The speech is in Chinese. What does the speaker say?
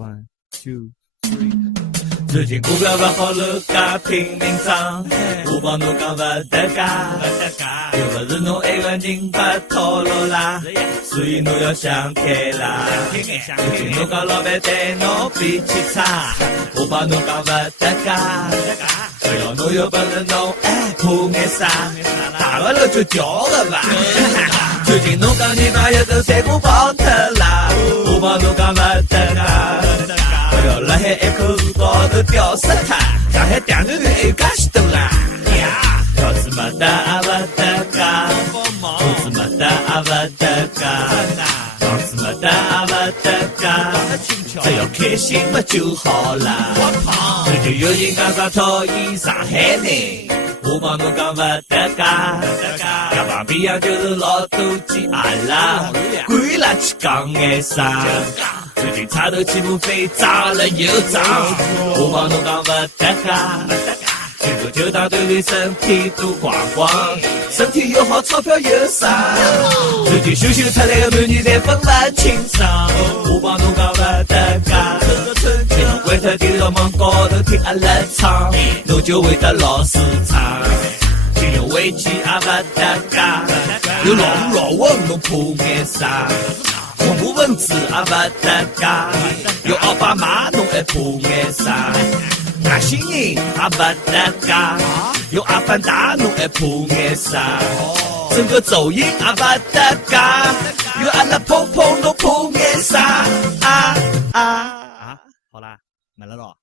One, two, three。最近股票软好了价拼命涨，我帮侬讲不得价，有本事侬一个人把套路啦，所以侬要想开啦。最近侬讲老板对侬脾气差，我帮侬讲不得价，只要侬有本事侬爱破眼啥，大不了就叫个吧。最近侬讲人家有头三股跑脱啦，我帮侬讲不得价。不要辣海一口树高头吊死他，上海电视台还有介许多啦呀！票子没得也不得价，车子没得也不得价，房子没得也不得价，只要开心嘛就好啦。最近有人讲啥讨厌上海人，我帮侬讲不得价，呀旁边样就是老多鸡阿拉，管伊拉去讲眼啥。最近差头起步费涨了又涨，我帮侬讲不得价，最多就当锻炼身体多逛逛，身体又好钞票又省。最近秀秀出来的男人侪分不清爽，我帮侬讲不得价，今朝关脱电视门高头听阿拉唱，侬就会得老市场。金融危机也不得价，有老虎老翁侬怕眼啥？恐怖分子也不得价，有奥巴马侬还怕眼啥？外星人也不得价，有阿凡达侬还怕眼啥？整个走音也不得价，有阿拉碰碰侬怕眼啥？好啦，没了咯。